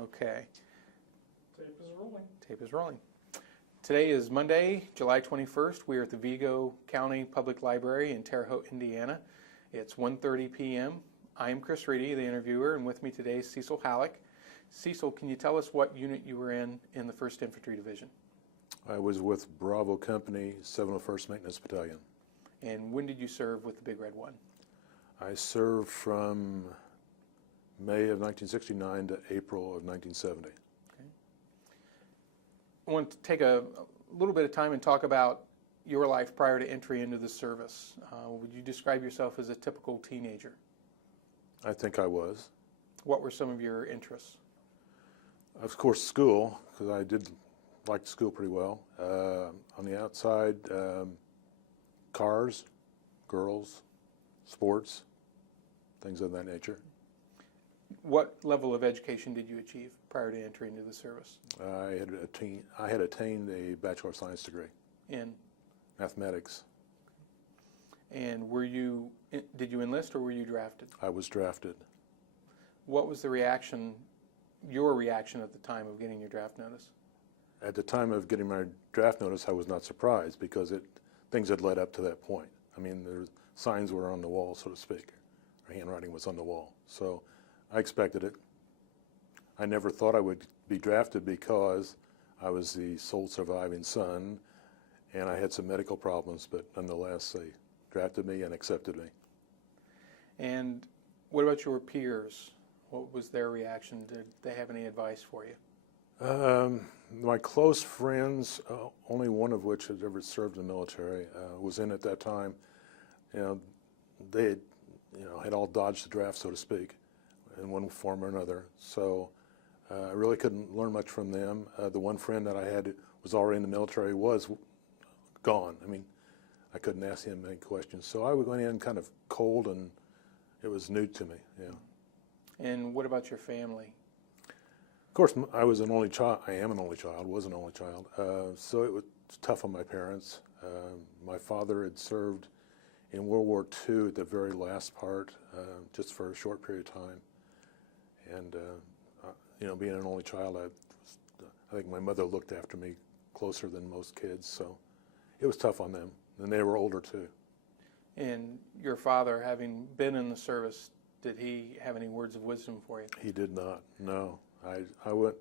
Okay. Tape is rolling. Tape is rolling. Today is Monday, July 21st. We are at the Vigo County Public Library in Terre Haute, Indiana. It's 1:30 p.m. I am Chris Reedy, the interviewer, and with me today is Cecil Hallock. Cecil, can you tell us what unit you were in the First Infantry Division? I was with Bravo Company, 701st Maintenance Battalion. And when did you serve with the Big Red One? I served from May of 1969 to April of 1970. Okay. I want to take a little bit of time and talk about your life prior to entry into the service. Would you describe yourself as a typical teenager? I think I was. What were some of your interests? Of course, school, because I did like school pretty well. On the outside, cars, girls, sports, things of that nature. What level of education did you achieve prior to entry into the service? I had attained a Bachelor of Science degree In? mathematics. And did you enlist or were you drafted? I was drafted. What was your reaction at the time of getting your draft notice? At the time of getting my draft notice, I was not surprised because things had led up to that point. I mean, the signs were on the wall, so to speak. Our handwriting was on the wall. So I expected it. I never thought I would be drafted because I was the sole surviving son and I had some medical problems, but nonetheless, they drafted me and accepted me. And what about your peers? What was their reaction? Did they have any advice for you? My close friends, only one of which had ever served in the military, was in at that time. They had all dodged the draft, so to speak, in one form or another. So I really couldn't learn much from them. The one friend that I had was already in the military was gone. I mean, I couldn't ask him any questions. So I went in kind of cold, and it was new to me. Yeah. And what about your family? Of course, I was an only child. I am an only child, was an only child. So it was tough on my parents. My father had served in World War II at the very last part, just for a short period of time. And, being an only child, I think my mother looked after me closer than most kids. So it was tough on them. And they were older, too. And your father, having been in the service, did he have any words of wisdom for you? He did not, no. I went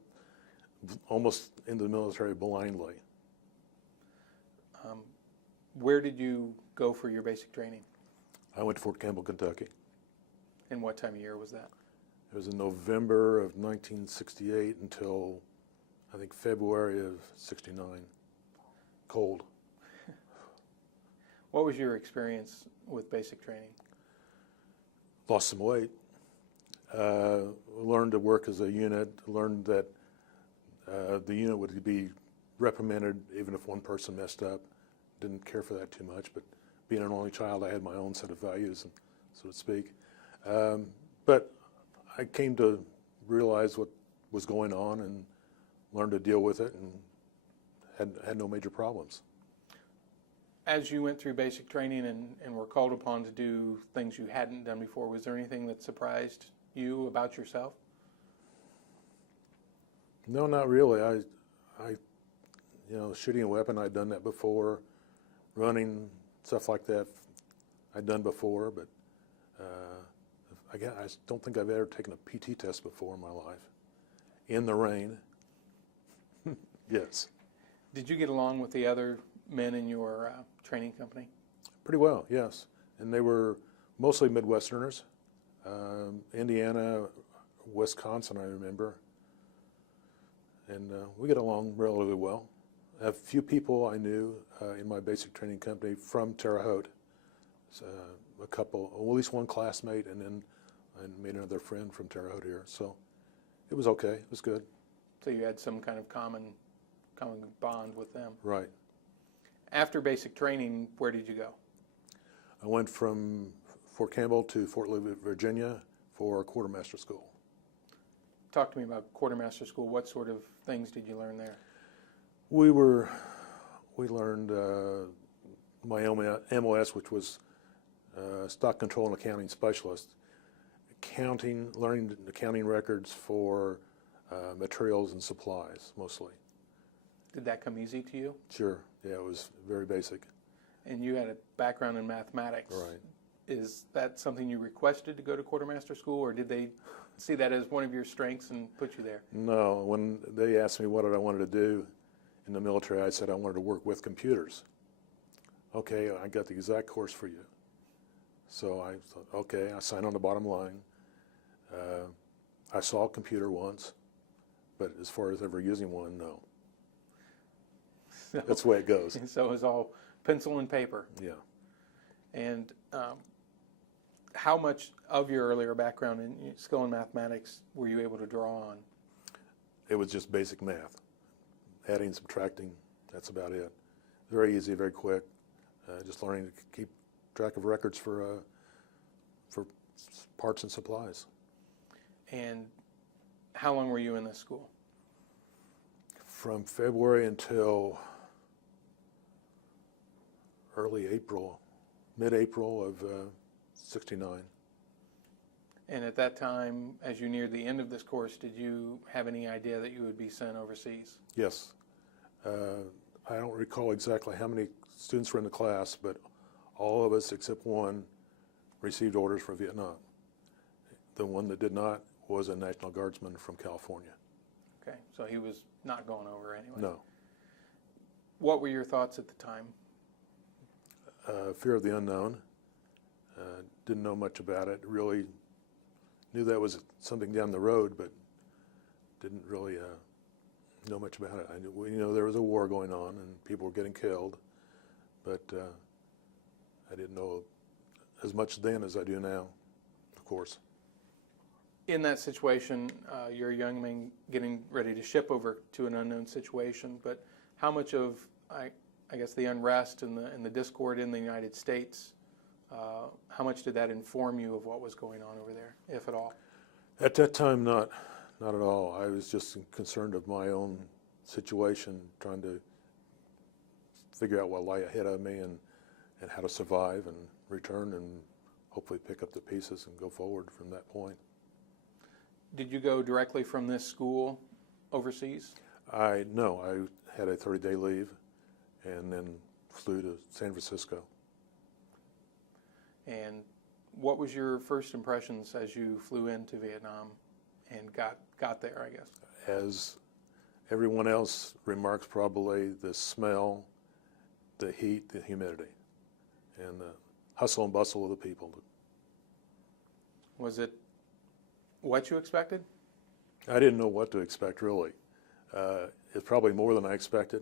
almost into the military blindly. Where did you go for your basic training? I went to Fort Campbell, Kentucky. And what time of year was that? It was in November of 1968 until, I think, February of 69. Cold. What was your experience with basic training? Lost some weight. Learned to work as a unit. Learned that the unit would be reprimanded even if one person messed up. Didn't care for that too much, but being an only child, I had my own set of values, so to speak. But I came to realize what was going on and learned to deal with it, and had no major problems. As you went through basic training and were called upon to do things you hadn't done before, was there anything that surprised you about yourself? No, not really. I shooting a weapon, I'd done that before. Running, stuff like that, I'd done before, but I don't think I've ever taken a PT test before in my life. In the rain. Yes. Did you get along with the other men in your training company? Pretty well, yes. And they were mostly Midwesterners. Indiana, Wisconsin, I remember. And we get along relatively well. A few people I knew in my basic training company from Terre Haute. A couple, at least one classmate, and then I made another friend from Terre Haute here. So it was okay. It was good. So you had some kind of common bond with them. Right. After basic training, where did you go? I went from Fort Campbell to Fort Lee, Virginia for quartermaster school. Talk to me about quartermaster school. What sort of things did you learn there? We learned my MOS, which was stock control and accounting specialist, learning accounting records for materials and supplies mostly. Did that come easy to you? Sure, yeah, it was very basic. And you had a background in mathematics. Right. Is that something you requested to go to quartermaster school, or did they see that as one of your strengths and put you there? No, when they asked me what I wanted to do in the military, I said I wanted to work with computers. Okay, I got the exact course for you. So I thought, okay, I signed on the bottom line. I saw a computer once, but as far as ever using one, no. So, That's the way it goes. so it was all pencil and paper. Yeah. And how much of your earlier background and skill in mathematics were you able to draw on? It was just basic math. Adding, subtracting, that's about it. Very easy, very quick. Just learning to keep track of records for parts and supplies. And how long were you in this school? From February until early April, mid-April of '69. And at that time, as you neared the end of this course, did you have any idea that you would be sent overseas? Yes. I don't recall exactly how many students were in the class, but all of us except one received orders for Vietnam. The one that did not was a National Guardsman from California. Okay, so he was not going over anyway. No. What were your thoughts at the time? Fear of the unknown. Didn't know much about it. Really knew that was something down the road, but didn't really know much about it. We know there was a war going on and people were getting killed, but I didn't know as much then as I do now, of course. In that situation, you're a young man getting ready to ship over to an unknown situation, but how much of, I guess, the unrest and the discord in the United States, how much did that inform you of what was going on over there, if at all? At that time, not at all. I was just concerned of my own situation, trying to figure out what lay ahead of me and how to survive and return and hopefully pick up the pieces and go forward from that point. Did you go directly from this school overseas? No, I had a 30-day leave and then flew to San Francisco. And what was your first impressions as you flew into Vietnam and got there, I guess? As everyone else remarks, probably the smell, the heat, the humidity, and the hustle and bustle of the people. Was it what you expected? I didn't know what to expect, really. It's probably more than I expected.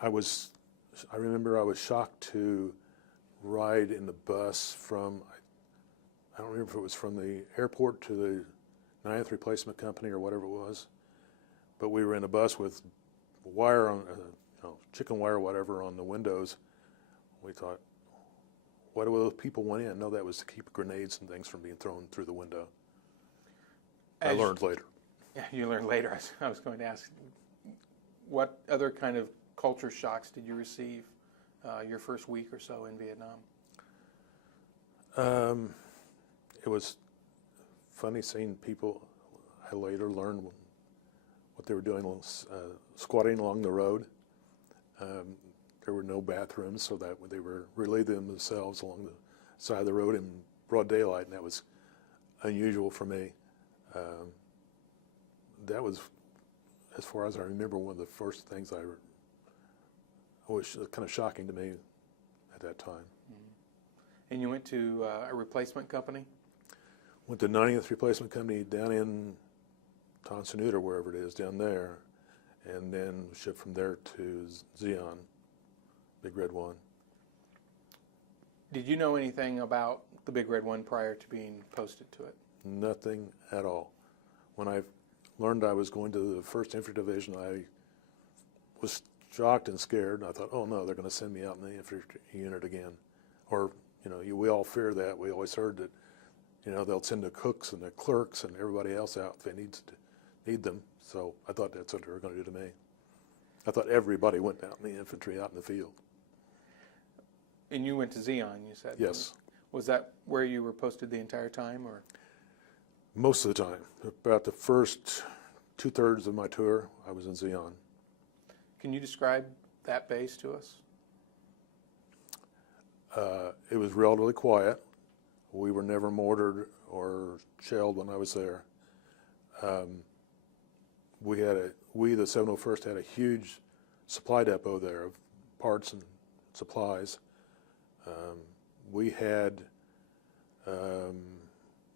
I remember I was shocked to ride in the bus from, I don't remember if it was from the airport to the 9th Replacement Company or whatever it was, but we were in a bus with wire on, chicken wire or whatever on the windows. We thought, why do those people went in? No, that was to keep grenades and things from being thrown through the window. I learned later. Yeah, you learned later. I was going to ask, what other kind of culture shocks did you receive your first week or so in Vietnam? It was funny seeing people. I later learned what they were doing, squatting along the road. There were no bathrooms, so that they were relieving themselves along the side of the road in broad daylight, and that was unusual for me. That was, as far as I remember, one of the first things I was kind of shocking to me at that time. Mm-hmm. And you went to a replacement company? Went to 90th Replacement Company down in Tonsanut or wherever it is down there, and then shipped from there to Zion, Big Red One. Did you know anything about the Big Red One prior to being posted to it? Nothing at all. When I learned I was going to the First Infantry Division, I was shocked and scared. I thought, oh no, they're going to send me out in the infantry unit again. Or, we all fear that. We always heard that, they'll send the cooks and the clerks and everybody else out if they need them. So I thought that's what they were going to do to me. I thought everybody went out in the infantry, out in the field. And you went to Zion, you said? Yes. Was that where you were posted the entire time, or? Most of the time. About the first 2/3 of my tour, I was in Zion. Can you describe that base to us? It was relatively quiet. We were never mortared or shelled when I was there. We, the 701st, had a huge supply depot there of parts and supplies. We had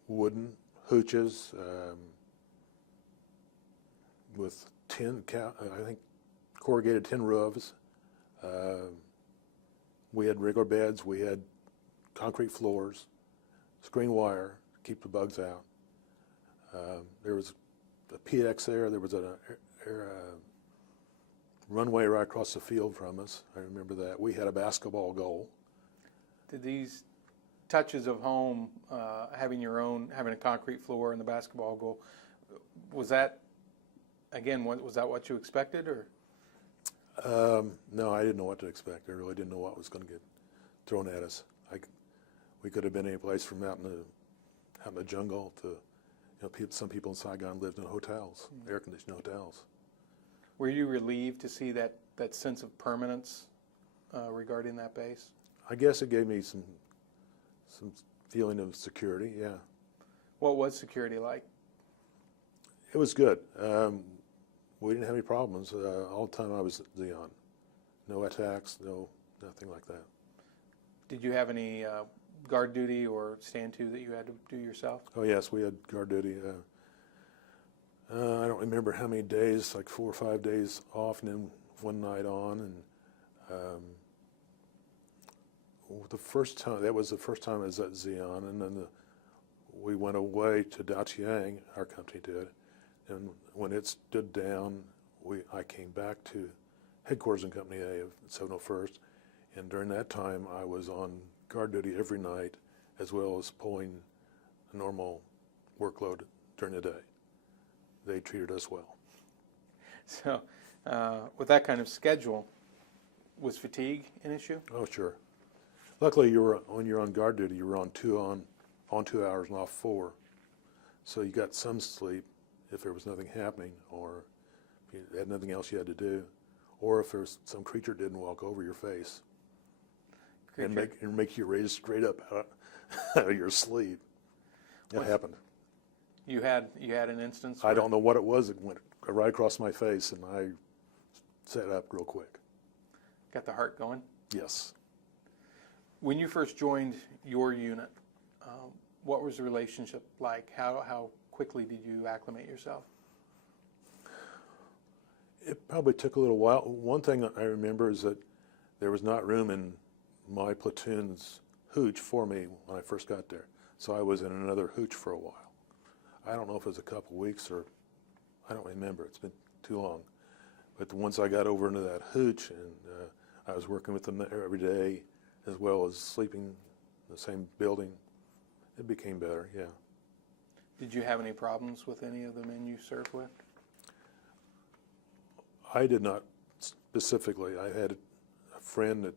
wooden hooches with I think corrugated tin roofs. We had regular beds. We had concrete floors, screen wire to keep the bugs out. There was a PX there. There was a runway right across the field from us. I remember that. We had a basketball goal. Did these touches of home, having a concrete floor and the basketball goal, was that, again, was that what you expected, or? No, I didn't know what to expect. I really didn't know what was going to get thrown at us. We could have been any place from out in the jungle to, some people in Saigon lived in hotels, air-conditioned hotels. Were you relieved to see that sense of permanence regarding that base? I guess it gave me some feeling of security, yeah. What was security like? It was good. We didn't have any problems all the time I was at Zion. No attacks, nothing like that. Did you have any guard duty or stand to that you had to do yourself? Oh yes, we had guard duty. I don't remember how many days, like 4 or 5 days off, and then one night on. And that was the first time I was at Zion, and then we went away to Dachiang, our company did, and when it stood down, I came back to headquarters in Company A of 701st, and during that time I was on guard duty every night, as well as pulling a normal workload during the day. They treated us well. So, with that kind of schedule, was fatigue an issue? Oh, sure. Luckily, when you're on guard duty, you were on 2 hours and off 4. So you got some sleep if there was nothing happening, or if you had nothing else you had to do, or if there's some creature didn't walk over your face and make you raise straight up out of your sleep. It happened. You had an instance? I don't know what it was. It went right across my face, and I sat up real quick. Got the heart going? Yes. When you first joined your unit, what was the relationship like? How quickly did you acclimate yourself? It probably took a little while. One thing I remember is that there was not room in my platoon's hooch for me when I first got there. So I was in another hooch for a while. I don't know if it was a couple weeks or, I don't remember. It's been too long. But once I got over into that hooch, and I was working with them there every day, as well as sleeping in the same building, it became better, yeah. Did you have any problems with any of the men you served with? I did not specifically. I had a friend that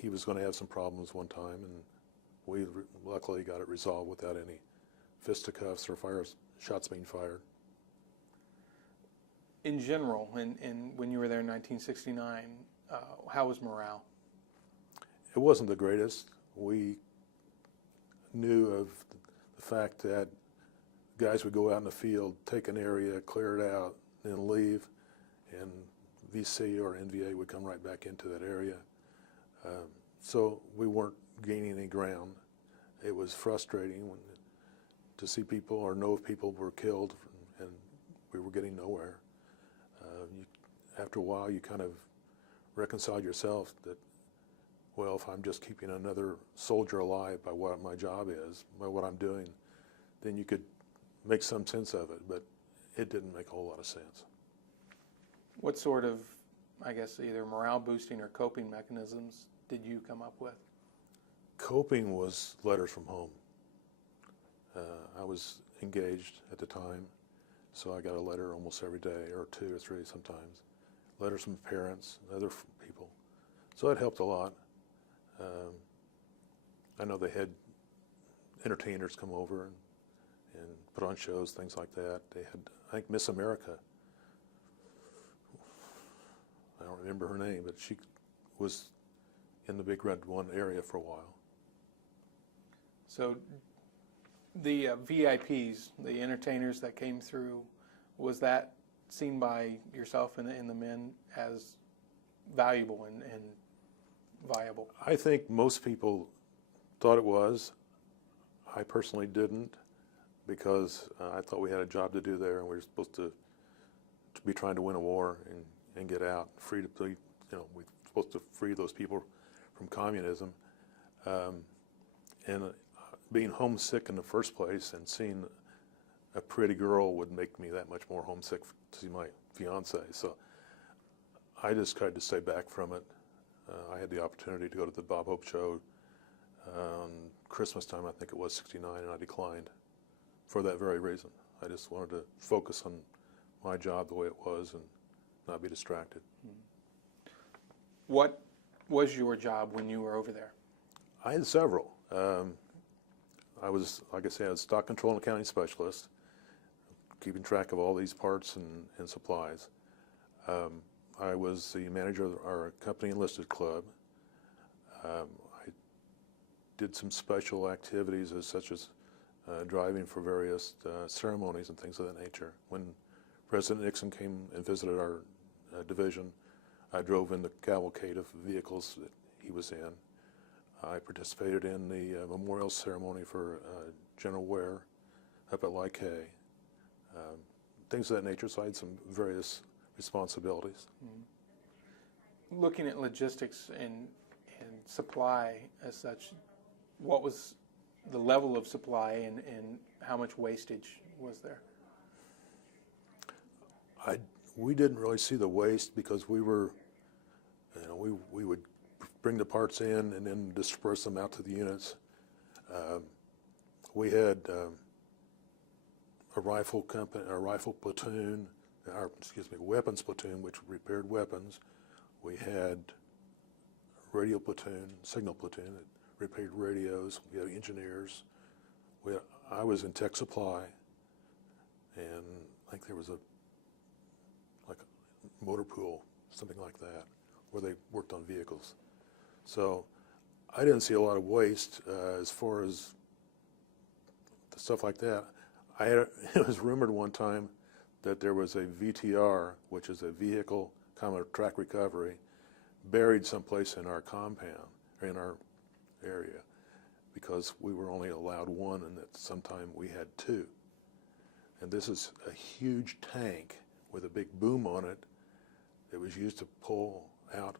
he was going to have some problems one time, and we luckily got it resolved without any fisticuffs or shots being fired. In general, and when you were there in 1969, how was morale? It wasn't the greatest. We knew of the fact that guys would go out in the field, take an area, clear it out, then leave, and VC or NVA would come right back into that area. So we weren't gaining any ground. It was frustrating to see people or know if people were killed, and we were getting nowhere. After a while, you kind of reconcile yourself that, well, if I'm just keeping another soldier alive by what my job is, by what I'm doing, then you could make some sense of it, but it didn't make a whole lot of sense. What sort of, I guess, either morale boosting or coping mechanisms did you come up with? Coping was letters from home. I was engaged at the time, so I got a letter almost every day, or 2 or 3 sometimes. Letters from parents, other people. So it helped a lot. I know they had entertainers come over and put on shows, things like that. They had, I think, Miss America. I don't remember her name, but she was in the Big Red One area for a while. So the VIPs, the entertainers that came through, was that seen by yourself and the men as valuable and viable? I think most people thought it was. I personally didn't, because I thought we had a job to do there, and we were supposed to be trying to win a war and get out, free to be, we're supposed to free those people from communism. And being homesick in the first place and seeing a pretty girl would make me that much more homesick to see my fiance. So I just tried to stay back from it. I had the opportunity to go to the Bob Hope show on Christmas time, I think it was, '69, and I declined for that very reason. I just wanted to focus on my job the way it was and not be distracted. What was your job when you were over there? I had several. I was, like I said, I was stock control and accounting specialist, keeping track of all these parts and supplies. I was the manager of our company enlisted club. I did some special activities such as driving for various ceremonies and things of that nature. When President Nixon came and visited our division, I drove in the cavalcade of vehicles that he was in. I participated in the memorial ceremony for General Ware up at Like Hay, things of that nature. So I had some various responsibilities. Looking at logistics and supply as such, what was the level of supply and how much wastage was there? We didn't really see the waste because we were, we would bring the parts in and then disperse them out to the units. We had a rifle company, a rifle platoon, weapons platoon, which repaired weapons. We had a radio platoon, signal platoon that repaired radios. We had engineers. I was in tech supply, and I think there was a motor pool, something like that, where they worked on vehicles. So I didn't see a lot of waste as far as the stuff like that. It was rumored one time that there was a VTR, which is a vehicle common track recovery, buried someplace in our compound, or in our area, because we were only allowed one, and at some time we had two. And this is a huge tank with a big boom on it that was used to pull out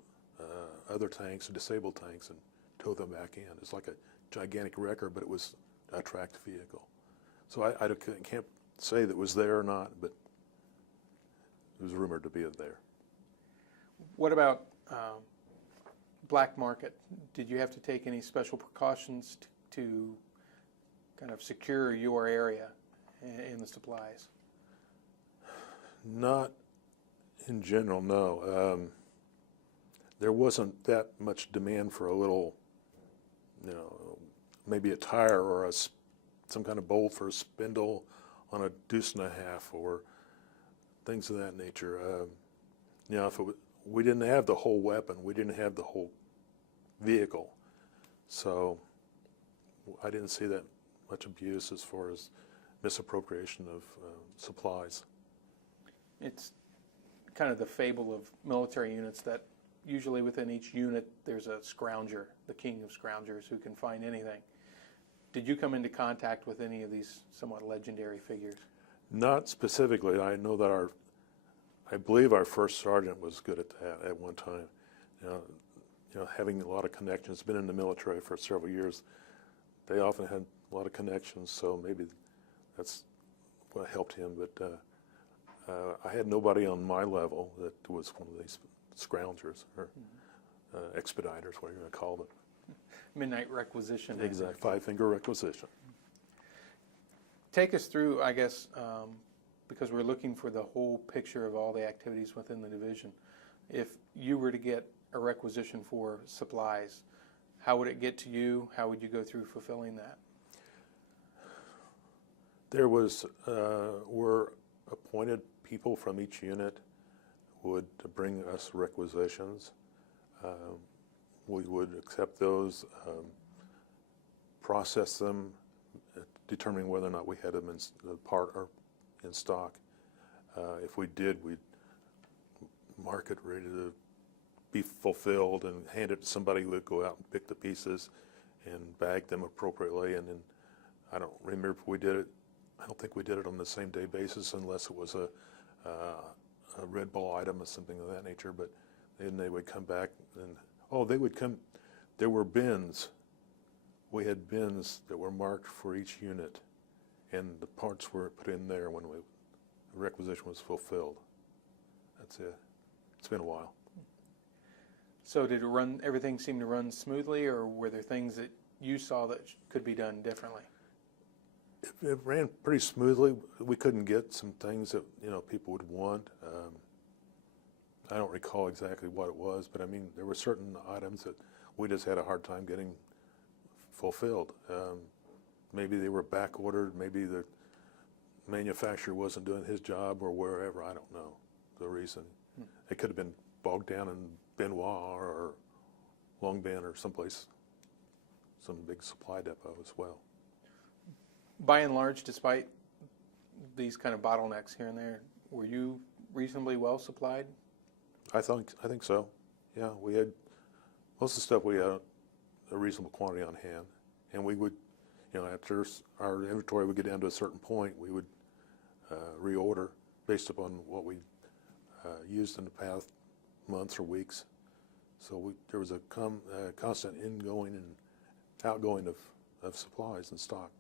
other tanks, disabled tanks, and tow them back in. It's like a gigantic wrecker, but it was a tracked vehicle. So I can't say that it was there or not, but it was rumored to be there. What about black market? Did you have to take any special precautions to kind of secure your area in the supplies? Not in general, no. There wasn't that much demand for a little, maybe a tire or some kind of bolt for a spindle on a deuce and a half, or things of that nature. If we didn't have the whole weapon, we didn't have the whole vehicle, so I didn't see that much abuse as far as misappropriation of supplies. It's kind of the fable of military units that usually within each unit there's a scrounger, the king of scroungers, who can find anything. Did you come into contact with any of these somewhat legendary figures? Not specifically. I know that I believe our first sergeant was good at that at one time. Having a lot of connections, been in the military for several years, they often had a lot of connections, so maybe that's what helped him. But I had nobody on my level that was one of these scroungers or expediters, what you're going to call them. Midnight requisition. Exactly, five-finger requisition. Take us through, I guess, because we're looking for the whole picture of all the activities within the division. If you were to get a requisition for supplies, how would it get to you? How would you go through fulfilling that? There were appointed people from each unit would bring us requisitions. We would accept those, process them, determining whether or not we had them in part or in stock. If we did, we'd mark it ready to be fulfilled and hand it to somebody who would go out and pick the pieces and bag them appropriately. And then I don't remember if we did it. I don't think we did it on the same day basis unless it was a red ball item or something of that nature. But then they would come back and, they would come. There were bins. We had bins that were marked for each unit, and the parts were put in there when the requisition was fulfilled. That's it. It's been a while. So did everything seem to run smoothly, or were there things that you saw that could be done differently? It ran pretty smoothly. We couldn't get some things that people would want. I don't recall exactly what it was, but I mean there were certain items that we just had a hard time getting fulfilled. Maybe they were back ordered. Maybe the manufacturer wasn't doing his job, or wherever. I don't know the reason. It could have been bogged down in Benoit or Long Bend or someplace, some big supply depot as well. By and large, despite these kind of bottlenecks here and there, were you reasonably well supplied? I think so. Yeah, we had most of the stuff. We had a reasonable quantity on hand, and we would, after our inventory would get down to a certain point, we would reorder based upon what we used in the past months or weeks. So there was a constant ingoing and outgoing of supplies and stock.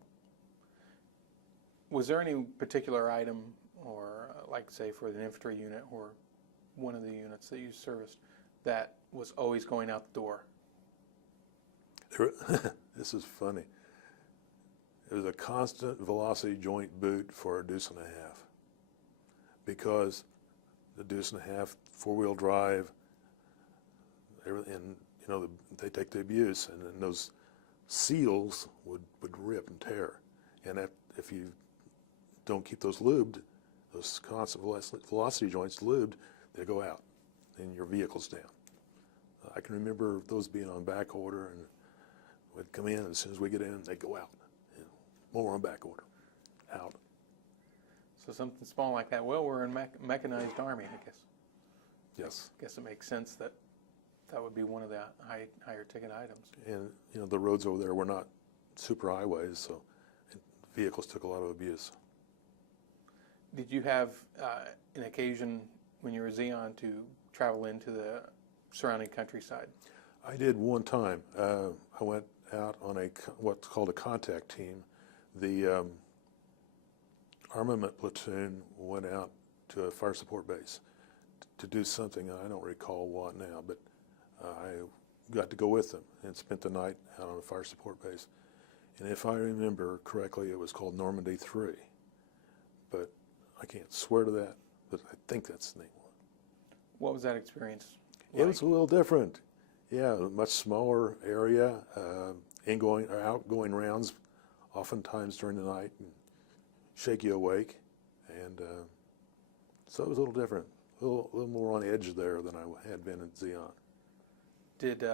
Was there any particular item, or like say for the infantry unit or one of the units that you serviced, that was always going out the door? This is funny. It was a constant velocity joint boot for a deuce and a half, because the deuce and a half four-wheel drive, and they take the abuse, and then those seals would rip and tear, and if you don't keep those lubed, those constant velocity joints lubed, they go out, and your vehicle's down. I can remember those being on back order, and would come in, and as soon as we get in, they'd go out. More on back order, out. So something small like that. Well, we're in mechanized army, I guess. Yes. I guess it makes sense that would be one of the higher ticket items. And the roads over there were not super highways, so vehicles took a lot of abuse. Did you have an occasion when you were Xeon to travel into the surrounding countryside? I did one time. I went out on what's called a contact team. The armament platoon went out to a fire support base to do something. I don't recall what now, but I got to go with them and spent the night out on a fire support base. And if I remember correctly, it was called Normandy 3. But I can't swear to that, but I think that's the name of it. What was that experience like? It was a little different. Yeah, a much smaller area, ingoing or outgoing rounds, oftentimes during the night, and shake you awake. And so it was a little different, a little more on edge there than I had been at Xeon. Did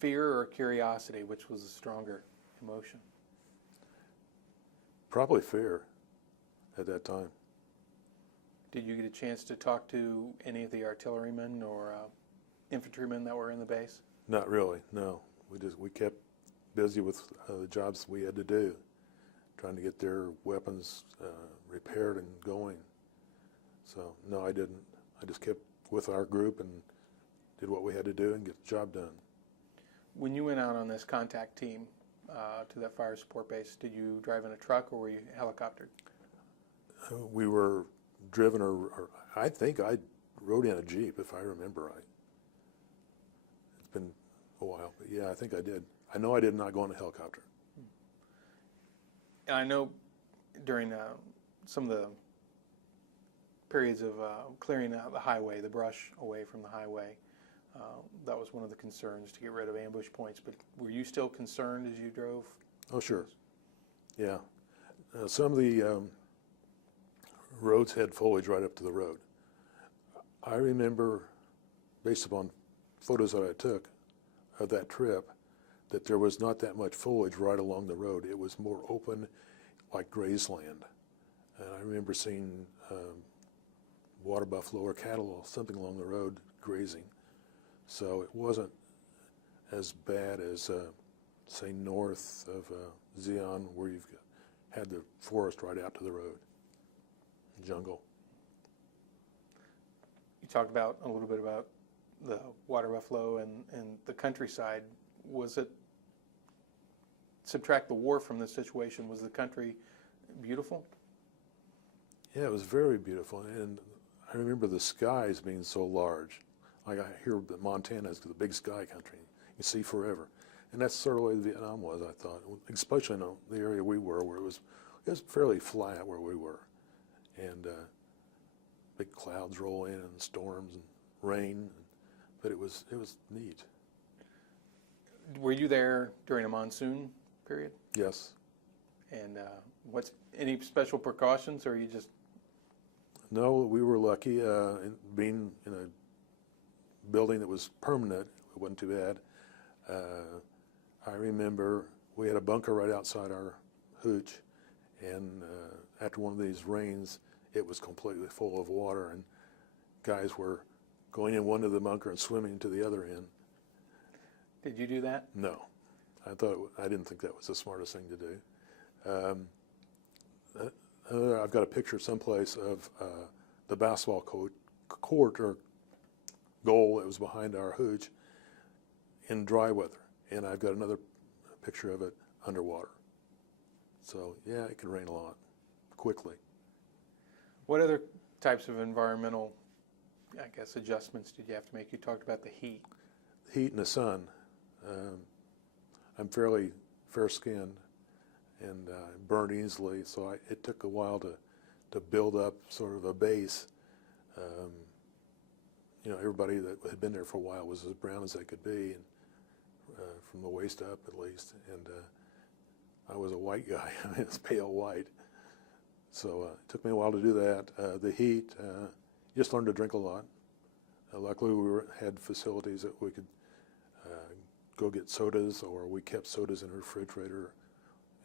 fear or curiosity, which was a stronger emotion? Probably fear at that time. Did you get a chance to talk to any of the artillerymen or infantrymen that were in the base? Not really, no. We kept busy with the jobs we had to do, trying to get their weapons repaired and going. So no, I didn't. I just kept with our group and did what we had to do and get the job done. When you went out on this contact team to that fire support base, did you drive in a truck or were you helicoptered? We were driven, or I think I rode in a Jeep, if I remember right. It's been a while, but yeah, I think I did. I know I did not go on a helicopter. And I know during some of the periods of clearing out the highway, the brush away from the highway, that was one of the concerns, to get rid of ambush points. But were you still concerned as you drove? Oh, sure. Yeah. Some of the roads had foliage right up to the road. I remember, based upon photos that I took of that trip, that there was not that much foliage right along the road. It was more open, like grazeland. And I remember seeing water buffalo or cattle or something along the road grazing. So it wasn't as bad as, say, north of Zion, where you've had the forest right out to the road, jungle. You talked about a little bit about the water buffalo and the countryside. Was it, subtract the war from the situation, was the country beautiful? Yeah, it was very beautiful, and I remember the skies being so large. Like I hear that Montana is the big sky country. You see forever. And that's sort of the way Vietnam was, I thought, especially in the area we were, where it was fairly flat where we were. And big clouds roll in and storms and rain, but it was neat. Were you there during a monsoon period? Yes. And what's any special precautions, or you just? No, we were lucky in being in a building that was permanent. It wasn't too bad. I remember we had a bunker right outside our hooch, and after one of these rains, it was completely full of water, and guys were going in one to the bunker and swimming to the other end. Did you do that? No, I didn't think that was the smartest thing to do. I've got a picture someplace of the basketball court or goal that was behind our hooch in dry weather, and I've got another picture of it underwater. So yeah, it can rain a lot quickly. What other types of environmental, I guess, adjustments did you have to make? You talked about the heat. Heat and the sun. I'm fairly fair-skinned and burn easily, so it took a while to build up sort of a base. Everybody that had been there for a while was as brown as they could be, and from the waist up at least. And I was a white guy. I was pale white. So it took me a while to do that. The heat, just learned to drink a lot. Luckily, we had facilities that we could go get sodas, or we kept sodas in the refrigerator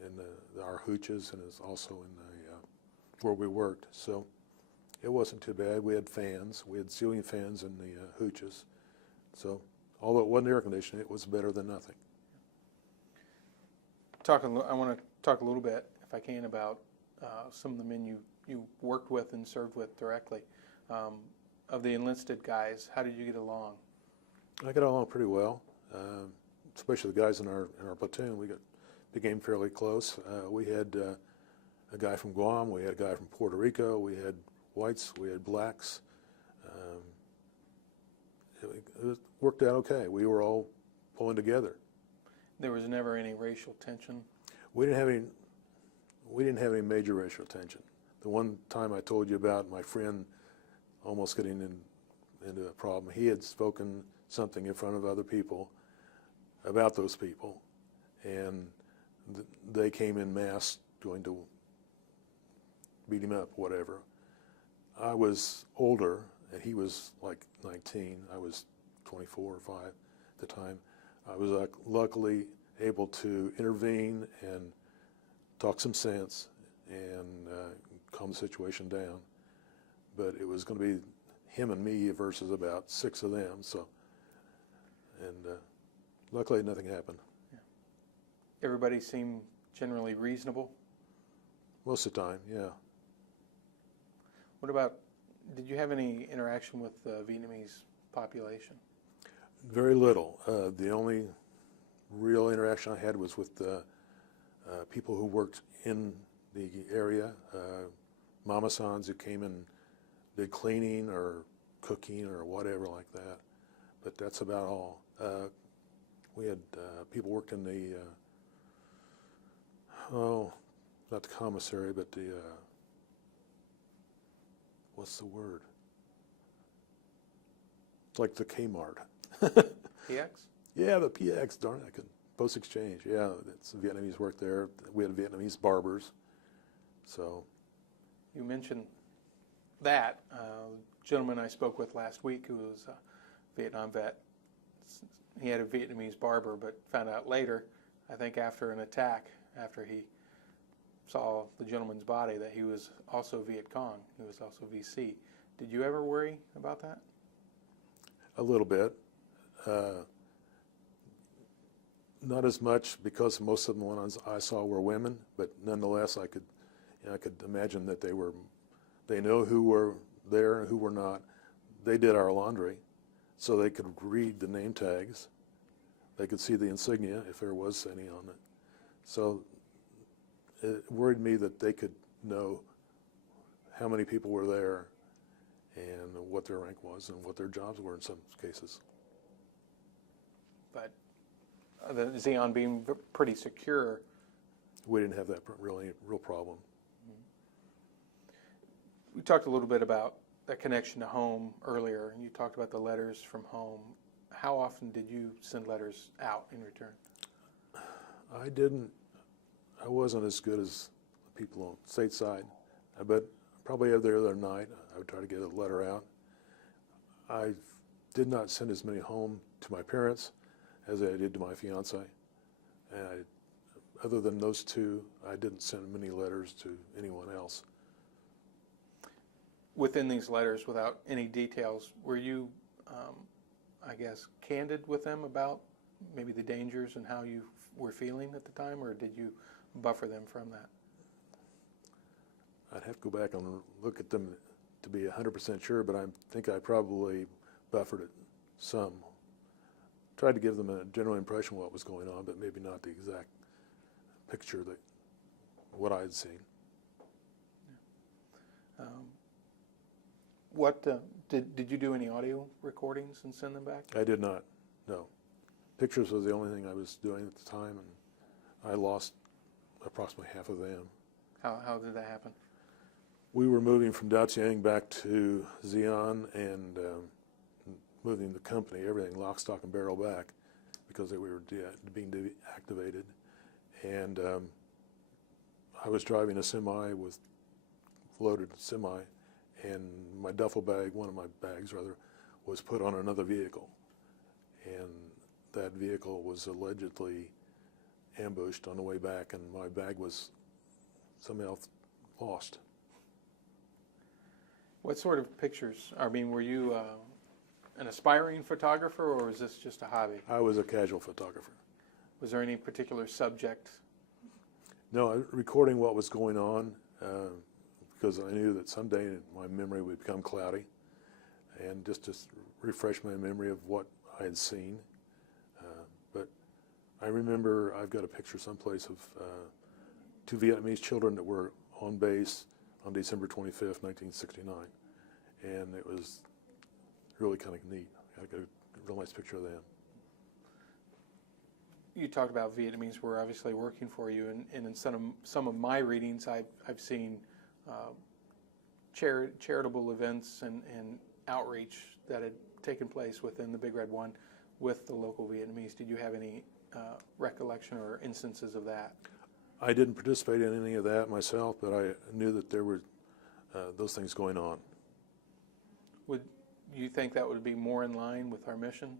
in our hooches, and it's also in where we worked. So it wasn't too bad. We had fans. We had ceiling fans in the hooches. So although it wasn't air conditioning, it was better than nothing. I want to talk a little bit, if I can, about some of the men you worked with and served with directly. Of the enlisted guys, how did you get along? I got along pretty well, especially the guys in our platoon. We became fairly close. We had a guy from Guam, we had a guy from Puerto Rico, we had whites, we had blacks. It worked out okay. We were all pulling together. There was never any racial tension? We didn't have any major racial tension. The one time I told you about my friend almost getting into a problem, he had spoken something in front of other people about those people, and they came in mass going to beat him up, whatever. I was older, and he was like 19. I was 24 or 5 at the time. I was luckily able to intervene and talk some sense and calm the situation down. But it was going to be him and me versus about 6 of them. So, and luckily nothing happened. Yeah. Everybody seemed generally reasonable? Most of the time, yeah. What about, did you have any interaction with the Vietnamese population? Very little. The only real interaction I had was with people who worked in the area, mama-sans who came and did cleaning or cooking or whatever like that. But that's about all. We had people worked in the, not the commissary, but the, what's the word? It's like the Kmart. PX? Yeah, the PX, darn it, Post Exchange, yeah, it's Vietnamese work there. We had Vietnamese barbers. So, You mentioned that. Gentleman I spoke with last week who was a Vietnam vet, he had a Vietnamese barber, but found out later, I think after an attack, after he saw the gentleman's body, that he was also Viet Cong. He was also VC. Did you ever worry about that? a little bit. Not as much, because most of the ones I saw were women, but nonetheless, I could imagine that they know who were there and who were not. They did our laundry, so they could read the name tags. They could see the insignia if there was any on it. So it worried me that they could know how many people were there and what their rank was and what their jobs were in some cases. But the Xeon being pretty secure. We didn't have that real problem. We talked a little bit about that connection to home earlier, and you talked about the letters from home. How often did you send letters out in return? I wasn't as good as the people on stateside, but probably every other night I would try to get a letter out. I did not send as many home to my parents as I did to my fiance. And other than those two, I didn't send many letters to anyone else. Within these letters, without any details, were you, I guess, candid with them about maybe the dangers and how you were feeling at the time, or did you buffer them from that? I'd have to go back and look at them to be 100% sure, but I think I probably buffered it some. Tried to give them a general impression of what was going on, but maybe not the exact picture that what I had seen. Did you do any audio recordings and send them back? I did not, no. Pictures was the only thing I was doing at the time, and I lost approximately half of them. How did that happen? We were moving from Da Chiang back to Xi'an and moving the company, everything lock, stock, and barrel back because we were being deactivated. And I was driving a semi with loaded semi, and my duffel bag, one of my bags rather, was put on another vehicle. And that vehicle was allegedly ambushed on the way back, and my bag was somehow lost. What sort of pictures? I mean, were you an aspiring photographer, or was this just a hobby? I was a casual photographer. Was there any particular subject? No, recording what was going on, because I knew that someday my memory would become cloudy, and just to refresh my memory of what I had seen. But I remember I've got a picture someplace of two Vietnamese children that were on base on December 25th, 1969, and it was really kind of neat. I got a real nice picture of them. You talked about Vietnamese were obviously working for you, and in some of my readings, I've seen charitable events and outreach that had taken place within the Big Red One with the local Vietnamese. Did you have any recollection or instances of that? I didn't participate in any of that myself, but I knew that there were those things going on. Would you think that would be more in line with our mission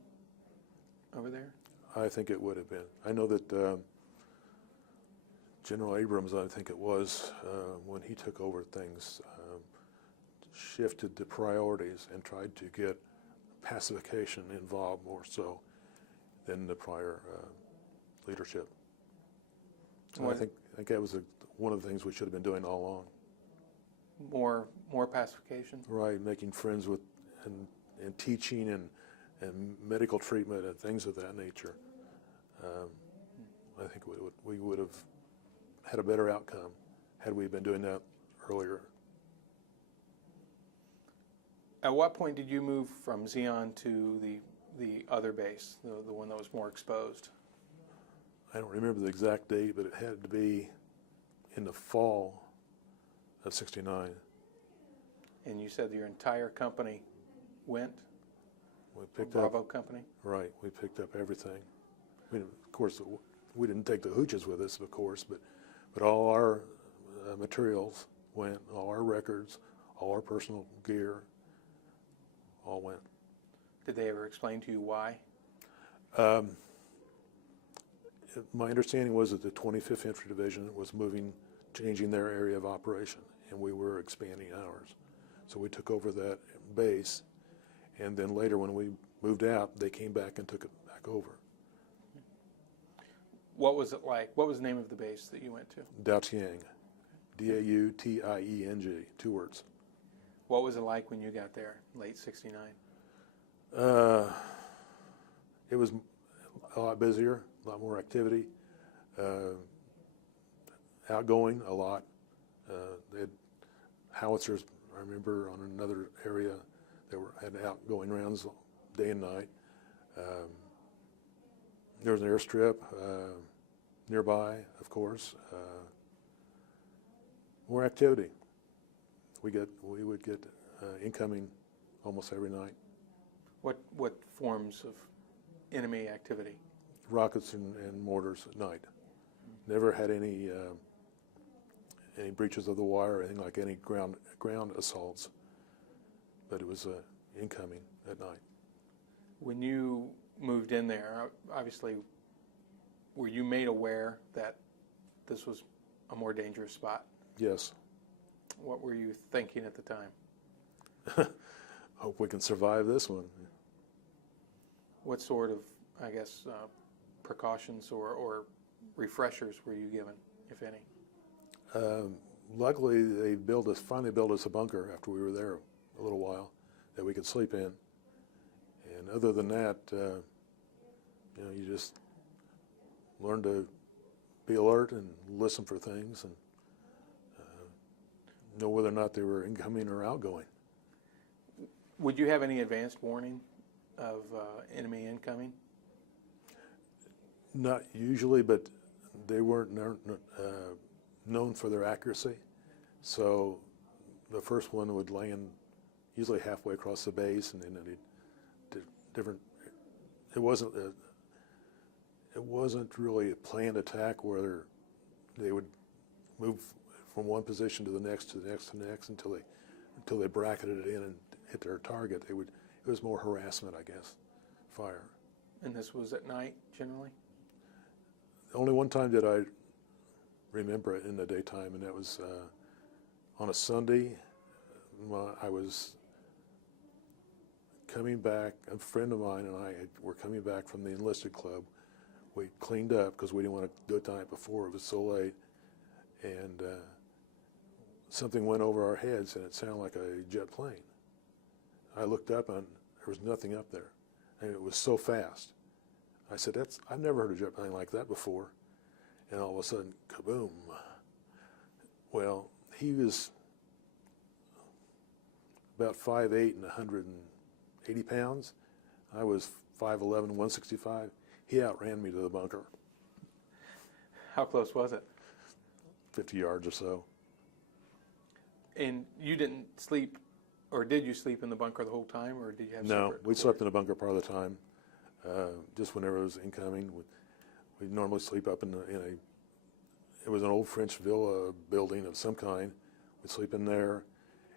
over there? I think it would have been. I know that General Abrams, I think it was, when he took over things, shifted the priorities and tried to get pacification involved more so than the prior leadership. And I think that was one of the things we should have been doing all along. More pacification? Right, making friends with and teaching and medical treatment and things of that nature. I think we would have had a better outcome had we been doing that earlier. At what point did you move from Xi'an to the other base, the one that was more exposed? I don't remember the exact date, but it had to be in the fall of '69. And you said your entire company went? We picked Bravo up, company? right, we picked up everything. I mean, of course, we didn't take the hooches with us, of course, but all our materials went, all our records, all our personal gear, all went. Did they ever explain to you why? My understanding was that the 25th Infantry Division was changing their area of operation, and we were expanding ours. So we took over that base, and then later when we moved out, they came back and took it back over. What was it like? What was the name of the base that you went to? Dautieng, D-A-U-T-I-E-N-G, 2 words. What was it like when you got there, late '69? It was a lot busier, a lot more activity, outgoing a lot. They had howitzers, I remember, on another area. They had outgoing rounds day and night. There was an airstrip nearby, of course. More activity. We would get incoming almost every night. What forms of enemy activity? Rockets and mortars at night. Never had any breaches of the wire or anything like any ground assaults, but it was incoming at night. When you moved in there, obviously, were you made aware that this was a more dangerous spot? Yes. What were you thinking at the time? Hope we can survive this one. What sort of, I guess, precautions or refreshers were you given, if any? Luckily, they finally built us a bunker after we were there a little while that we could sleep in. And other than that, you just learn to be alert and listen for things and know whether or not they were incoming or outgoing. Would you have any advanced warning of enemy incoming? Not usually, but they weren't known for their accuracy. So the first one would land usually halfway across the base, and then it did different. It wasn't really a planned attack where they would move from one position to the next, to the next, to the next until they bracketed it in and hit their target. It was more harassment, I guess, fire. And this was at night, generally? Only one time did I remember it in the daytime, and that was on a Sunday. I was coming back, a friend of mine and I were coming back from the enlisted club. We cleaned up because we didn't want to do it the night before, it was so late, and something went over our heads and it sounded like a jet plane. I looked up and there was nothing up there, and it was so fast. I said, I've never heard a jet plane like that before. And all of a sudden, kaboom. Well, he was about 5'8" and 180 pounds. I was 5'11", 165. He outran me to the bunker. How close was it? 50 yards or so. And you didn't sleep, or did you sleep in the bunker the whole time, or did you have No, separate we slept in the bunker part of the time. Just whenever it was incoming. We'd normally sleep up it was an old French villa building of some kind. We'd sleep in there,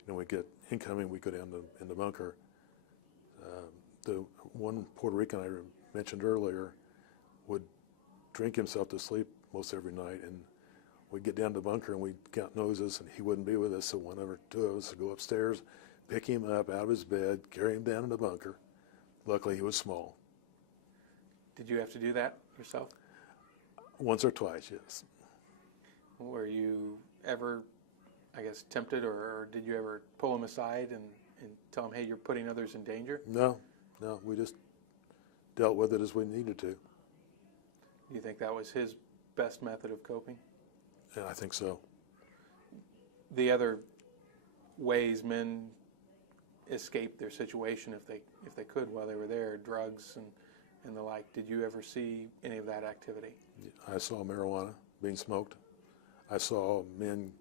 and we'd get incoming, we'd go down in the bunker. The one Puerto Rican I mentioned earlier would drink himself to sleep most every night, and we'd get down to the bunker and we'd count noses, and he wouldn't be with us, so one or two of us would go upstairs, pick him up out of his bed, carry him down in the bunker. Luckily, he was small. Did you have to do that yourself? Once or twice, yes. Were you ever, I guess, tempted, or did you ever pull him aside and tell him, hey, you're putting others in danger? No, we just dealt with it as we needed to. Do you think that was his best method of coping? Yeah, I think so. The other ways men escaped their situation, if they could while they were there, drugs and the like, did you ever see any of that activity? I saw marijuana being smoked. I saw men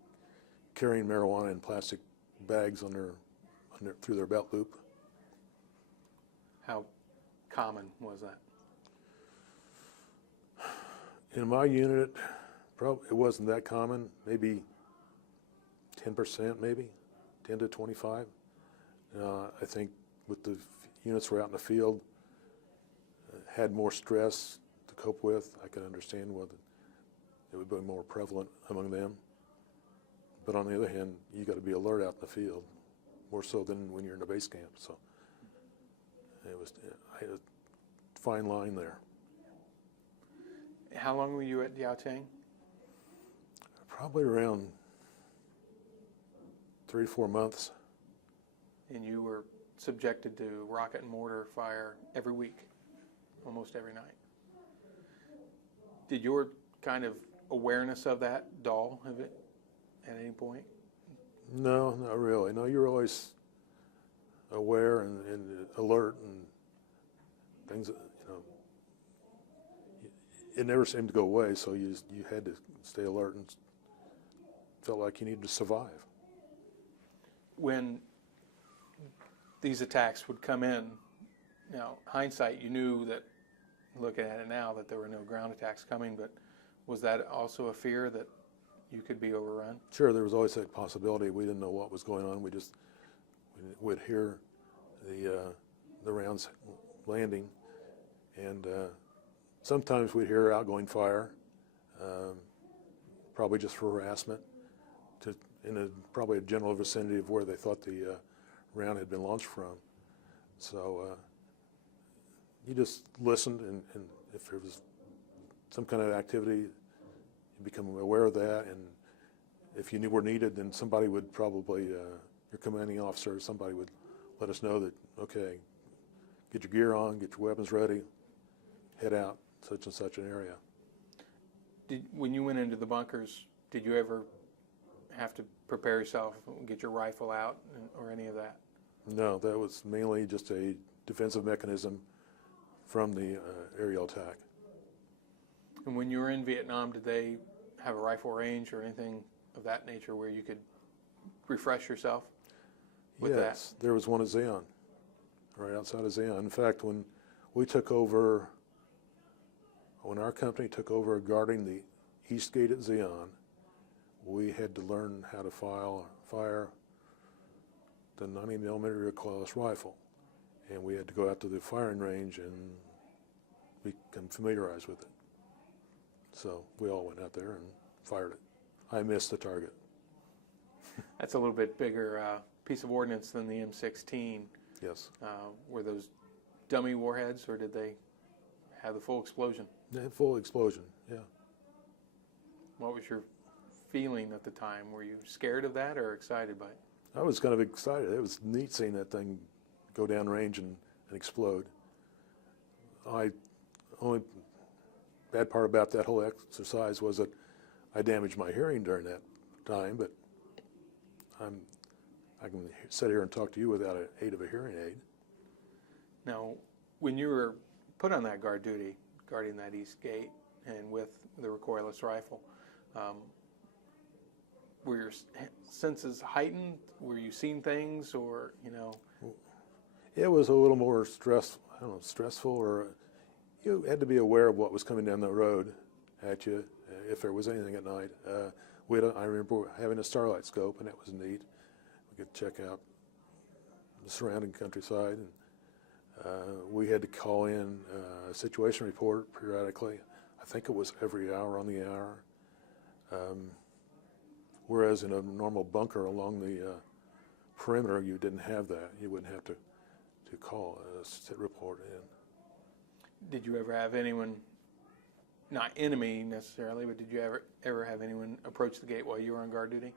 carrying marijuana in plastic bags through their belt loop. How common was that? In my unit, probably it wasn't that common. Maybe 10% maybe, 10 to 25. I think with the units were out in the field, had more stress to cope with. I could understand whether it would be more prevalent among them. But on the other hand, you got to be alert out in the field, more so than when you're in the base camp. So I had a fine line there. How long were you at Yaotang? Probably around 3 to 4 months. And you were subjected to rocket and mortar fire every week, almost every night. Did your kind of awareness of that dull of it at any point? No, not really. No, you're always aware and alert and things. It never seemed to go away, so you had to stay alert and felt like you needed to survive. When these attacks would come in, now hindsight, you knew that, looking at it now, that there were no ground attacks coming, but was that also a fear that you could be overrun? Sure, there was always that possibility. We didn't know what was going on. We'd hear the rounds landing, and sometimes we'd hear outgoing fire, probably just for harassment, in probably a general vicinity of where they thought the round had been launched from. So you just listened, and if there was some kind of activity, you become aware of that, and if you were needed, then somebody would probably, your commanding officer or somebody would let us know that, okay, get your gear on, get your weapons ready, head out such and such an area. When you went into the bunkers, did you ever have to prepare yourself, get your rifle out, or any of that? No, that was mainly just a defensive mechanism from the aerial attack. And when you were in Vietnam, did they have a rifle range or anything of that nature where you could refresh yourself with that? Yes, there was one at Zion, right outside of Zion. In fact, when our company took over guarding the east gate at Zion, we had to learn how to fire the 90mm recoilless rifle, and we had to go out to the firing range and become familiarized with it. So we all went out there and fired it. I missed the target. That's a little bit bigger piece of ordnance than the M16. Yes. Were those dummy warheads, or did they have the full explosion? Yeah, full explosion, yeah. What was your feeling at the time? Were you scared of that or excited by it? I was kind of excited. It was neat seeing that thing go down range and explode. Only bad part about that whole exercise was that I damaged my hearing during that time, but I can sit here and talk to you without an aid of a hearing aid. Now, when you were put on that guard duty, guarding that east gate, and with the recoilless rifle, were your senses heightened? Were you seeing things, or, It was a little more stressful, or you had to be aware of what was coming down the road at you, if there was anything at night. I remember having a starlight scope, and that was neat. We could check out the surrounding countryside, and we had to call in a situation report periodically. I think it was every hour on the hour. Whereas in a normal bunker along the perimeter, you didn't have that. You wouldn't have to call a sit report in. Did you ever have anyone, not enemy necessarily, but did you ever have anyone approach the gate while you were on guard duty?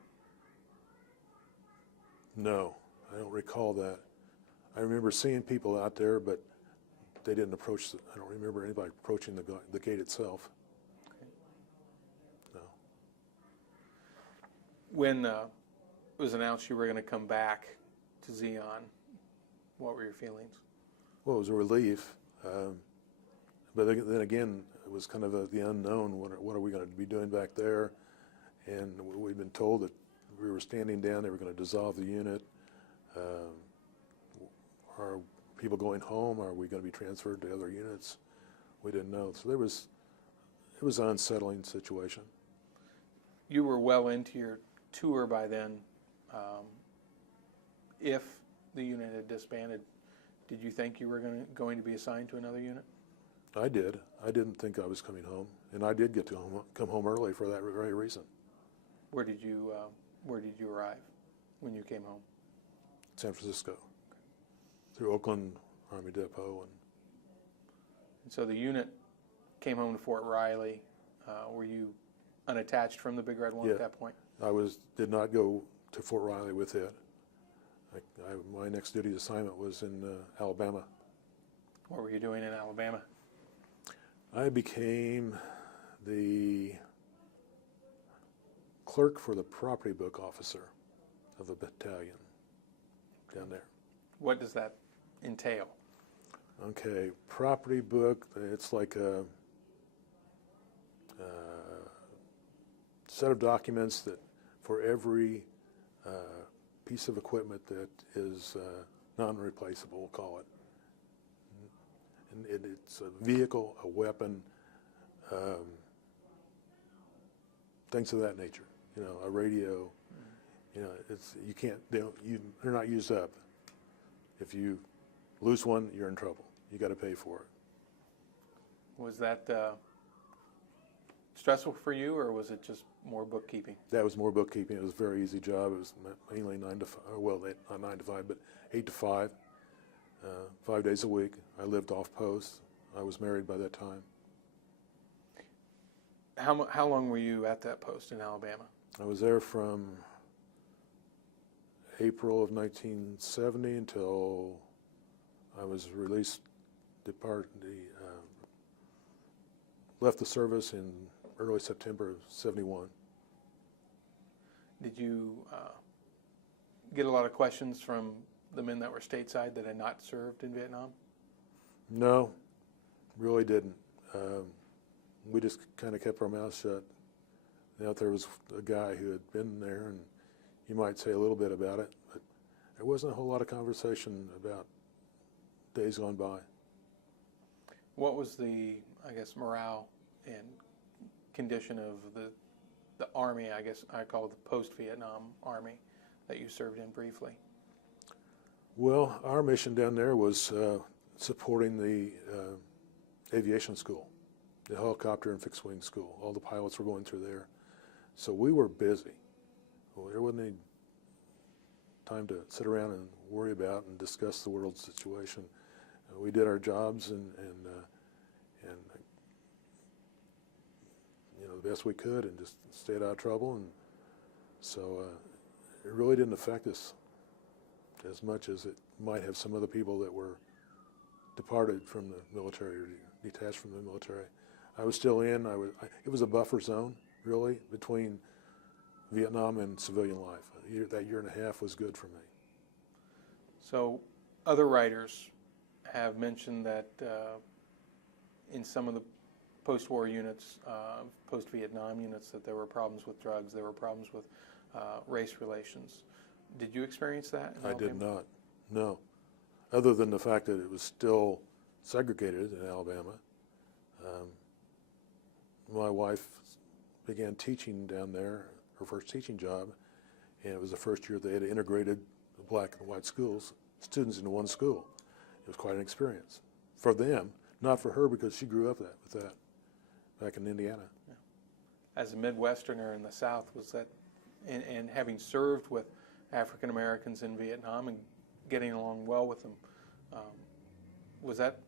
No, I don't recall that. I remember seeing people out there, but they didn't approach. I don't remember anybody approaching the gate itself. Okay. No. When it was announced you were going to come back to Zion, what were your feelings? Well, it was a relief, but then again, it was kind of the unknown. What are we going to be doing back there? And we'd been told that we were standing down. They were going to dissolve the unit. Are people going home? Are we going to be transferred to other units? We didn't know. So it was an unsettling situation. You were well into your tour by then If the unit had disbanded, did you think you were going to be assigned to another unit? I did. I didn't think I was coming home, and I did get to come home early for that very reason. Where did you arrive when you came home? San Francisco, through Oakland Army Depot, And so the unit came home to Fort Riley. Were you unattached from the Big Red One Yeah. at that point? I did not go to Fort Riley with it. My next duty assignment was in Alabama. What were you doing in Alabama? I became the clerk for the property book officer of the battalion down there. What does that entail? Okay, property book, it's like a set of documents that for every piece of equipment that is non-replaceable, we'll call it. And it's a vehicle, a weapon, things of that nature. You know, a radio. You know, they're not used up. If you lose one, you're in trouble. You got to pay for it. Was that stressful for you, or was it just more bookkeeping? That was more bookkeeping. It was a very easy job. It was mainly 9 to 5. Well, not 9 to 5, but 8 to 5. 5 days a week. I lived off post. I was married by that time. How long were you at that post in Alabama? I was there from April of 1970 until I was released, left the service in early September of '71. Did you get a lot of questions from the men that were stateside that had not served in Vietnam? No, really didn't. We just kind of kept our mouths shut. You know, there was a guy who had been there, and you might say a little bit about it, but there wasn't a whole lot of conversation about days gone by. What was the, I guess, morale and condition of the Army, I guess I call it the post-Vietnam Army, that you served in briefly? Well, our mission down there was supporting the aviation school, the helicopter and fixed wing school. All the pilots were going through there. So we were busy. Well, there wasn't any time to sit around and worry about and discuss the world situation. We did our jobs and you know, the best we could, and just stayed out of trouble. And so it really didn't affect us as much as it might have some other people that were departed from the military or detached from the military. I was still in. It was a buffer zone, really, between Vietnam and civilian life. That year and a half was good for me. So other writers have mentioned that in some of the post-war units, post-Vietnam units, that there were problems with drugs, there were problems with race relations. Did you experience that in Alabama? I did not, no. Other than the fact that it was still segregated in Alabama. My wife began teaching down there, her first teaching job, and it was the first year they had integrated the black and white students into one school. It was quite an experience for them, not for her, because she grew up with that back in Indiana. Yeah. As a Midwesterner in the South, was that, and having served with African Americans in Vietnam and getting along well with them, was that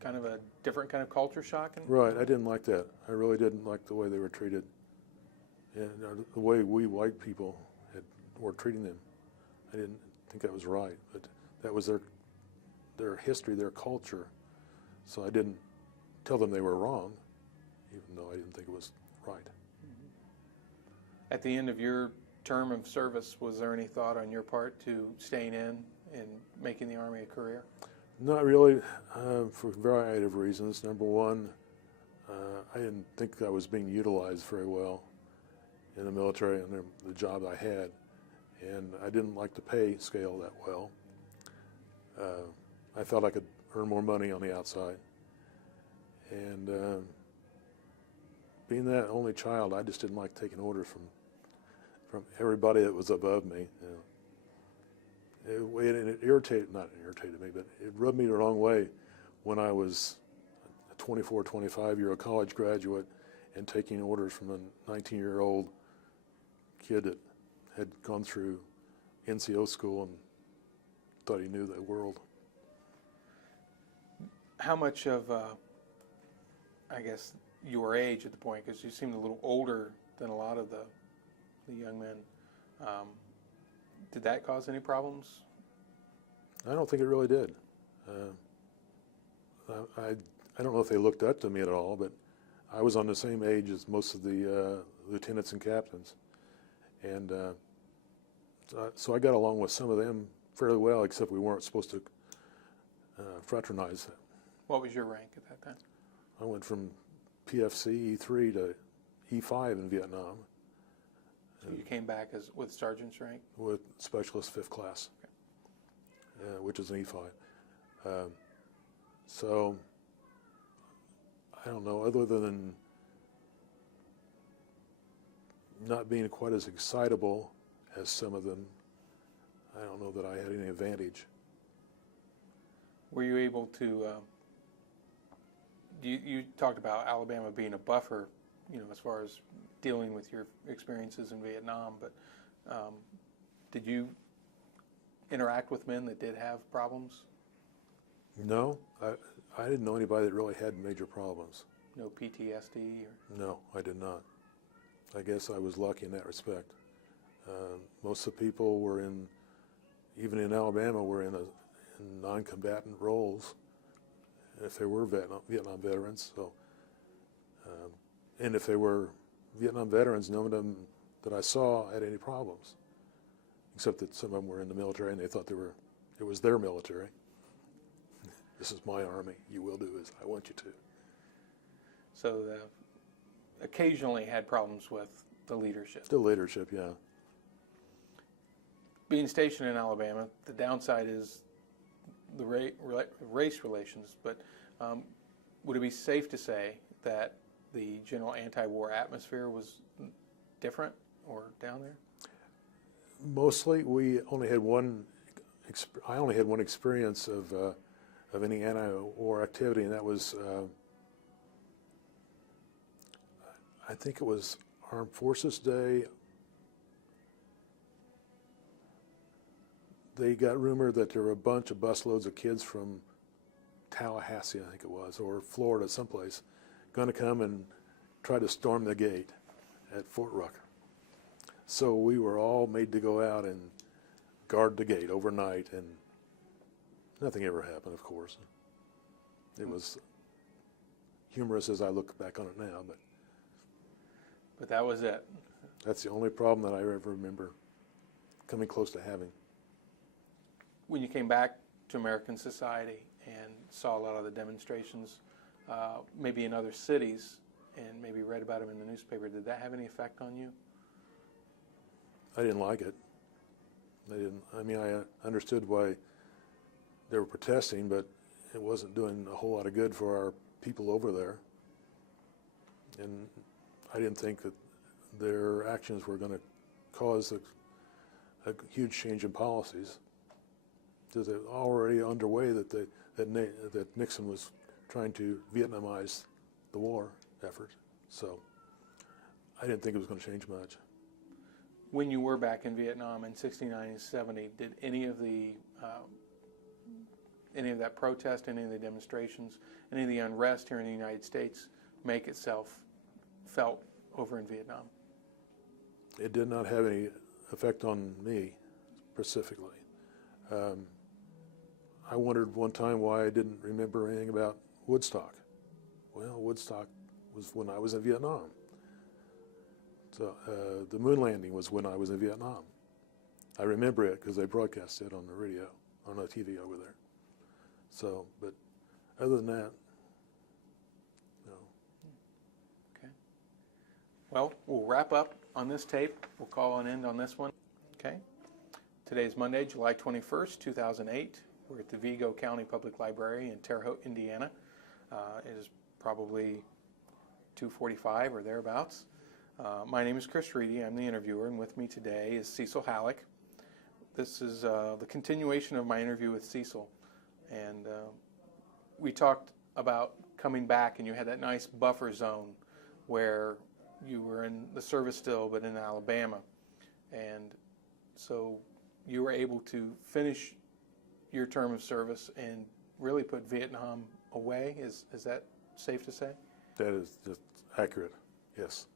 kind of a different kind of culture shock? Right, I didn't like that. I really didn't like the way they were treated, and the way we white people were treating them. I didn't think that was right, but that was their history, their culture. So I didn't tell them they were wrong, even though I didn't think it was right. At the end of your term of service, was there any thought on your part to staying in and making the Army a career? Not really, for a variety of reasons. Number one, I didn't think I was being utilized very well in the military and the job I had, and I didn't like the pay scale that well. I felt I could earn more money on the outside, and being that only child, I just didn't like taking orders from from everybody that was above me. It irritated, not irritated me, but it rubbed me the wrong way when I was a 24, 25-year-old college graduate and taking orders from a 19-year-old kid that had gone through NCO school and thought he knew the world. How much of, I guess, your age at the point, because you seemed a little older than a lot of the young men, did that cause any problems? I don't think it really did. I don't know if they looked up to me at all, but I was on the same age as most of the lieutenants and captains. And so I got along with some of them fairly well, except we weren't supposed to fraternize. What was your rank at that time? I went from PFC E3 to E5 in Vietnam. So you came back with sergeant's rank? With specialist 5th class, okay. Which is an E5. So I don't know, other than not being quite as excitable as some of them, I don't know that I had any advantage. Were you able to, you talked about Alabama being a buffer, as far as dealing with your experiences in Vietnam, but did you interact with men that did have problems? No, I didn't know anybody that really had major problems. No PTSD? No, I did not. I guess I was lucky in that respect. Most of the people were even in Alabama, were in non-combatant roles, if they were Vietnam veterans. So, and if they were Vietnam veterans, none of them that I saw had any problems, except that some of them were in the military and they thought it was their military. This is my army. You will do as I want you to. So occasionally had problems with the leadership. The leadership, yeah. Being stationed in Alabama, the downside is the race relations, but would it be safe to say that the general anti-war atmosphere was different or down there? Mostly, I only had one experience of any anti-war activity, and that was, I think it was Armed Forces Day. They got rumored that there were a bunch of busloads of kids from Tallahassee, I think it was, or Florida someplace, going to come and try to storm the gate at Fort Rucker. So we were all made to go out and guard the gate overnight, and nothing ever happened, of course. It was humorous as I look back on it now, but that was it. That's the only problem that I ever remember coming close to having. When you came back to American society and saw a lot of the demonstrations, maybe in other cities, and maybe read about them in the newspaper, did that have any effect on you? I didn't like it. I mean, I understood why they were protesting, but it wasn't doing a whole lot of good for our people over there. And I didn't think that their actions were going to cause a huge change in policies. Because it was already underway that Nixon was trying to Vietnamize the war effort. So I didn't think it was going to change much. When you were back in Vietnam in '69 and '70, did any of that protest, any of the demonstrations, any of the unrest here in the United States make itself felt over in Vietnam? It did not have any effect on me specifically. I wondered one time why I didn't remember anything about Woodstock. Well, Woodstock was when I was in Vietnam. So the moon landing was when I was in Vietnam. I remember it because they broadcast it on the radio, on the TV over there. So, but other than that, no. Okay. Well, we'll wrap up on this tape. We'll call an end on this one. Okay. Today's Monday, July 21st, 2008. We're at the Vigo County Public Library in Terre Haute, Indiana. It is probably 2:45 or thereabouts. My name is Chris Reedy. I'm the interviewer, and with me today is Cecil Hallock. This is the continuation of my interview with Cecil, and we talked about coming back, and you had that nice buffer zone where you were in the service still, but in Alabama, and so you were able to finish your term of service and really put Vietnam away. Is that safe to say? That is just accurate, yes.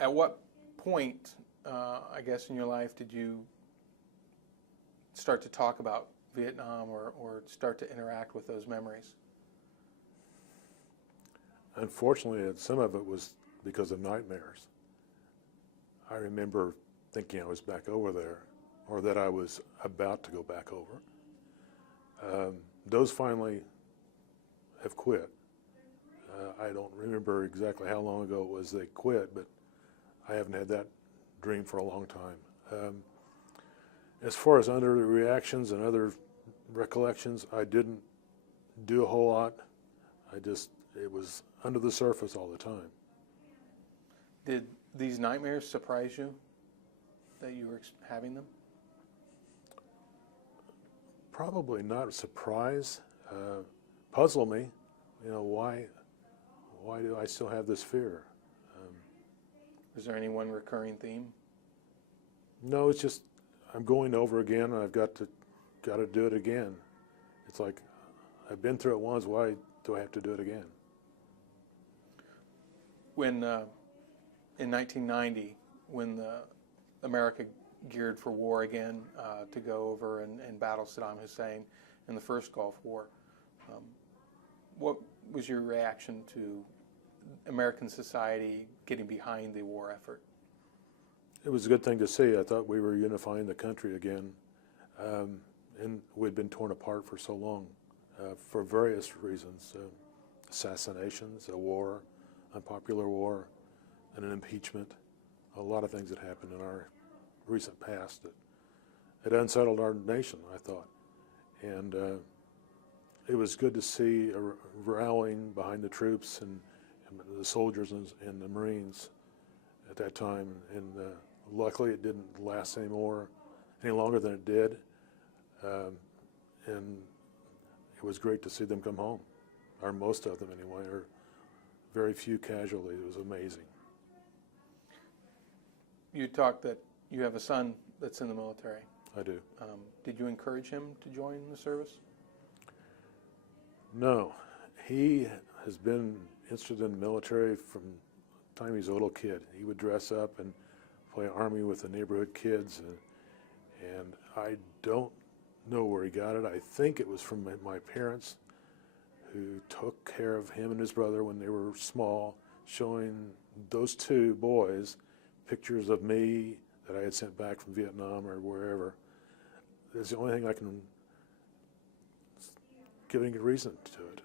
At what point, I guess, in your life did you start to talk about Vietnam or start to interact with those memories? Unfortunately, some of it was because of nightmares. I remember thinking I was back over there, or that I was about to go back over. Those finally have quit. I don't remember exactly how long ago it was they quit, but I haven't had that dream for a long time. As far as other reactions and other recollections, I didn't do a whole lot. It was under the surface all the time. Did these nightmares surprise you that you were having them? Probably not a surprise. Puzzle me. You know, why do I still have this fear? Is there any one recurring theme? No, it's just I'm going over again, and I've got to do it again. It's like I've been through it once. Why do I have to do it again? When in 1990, when America geared for war again to go over and battle Saddam Hussein in the first Gulf War, what was your reaction to American society getting behind the war effort? It was a good thing to see. I thought we were unifying the country again, and we'd been torn apart for so long for various reasons: assassinations, a war, unpopular war, and an impeachment. A lot of things that happened in our recent past that it unsettled our nation, I thought. And it was good to see a rallying behind the troops and the soldiers and the Marines at that time. And luckily it didn't last any longer than it did. And it was great to see them come home, or most of them anyway, or very few casualties. It was amazing. You talked that you have a son that's in the military. I do. Did you encourage him to join the service? No. He has been interested in the military from the time he was a little kid. He would dress up and play Army with the neighborhood kids, and I don't know where he got it. I think it was from my parents, who took care of him and his brother when they were small, showing those two boys pictures of me that I had sent back from Vietnam or wherever. That's the only thing I can give any reason to it.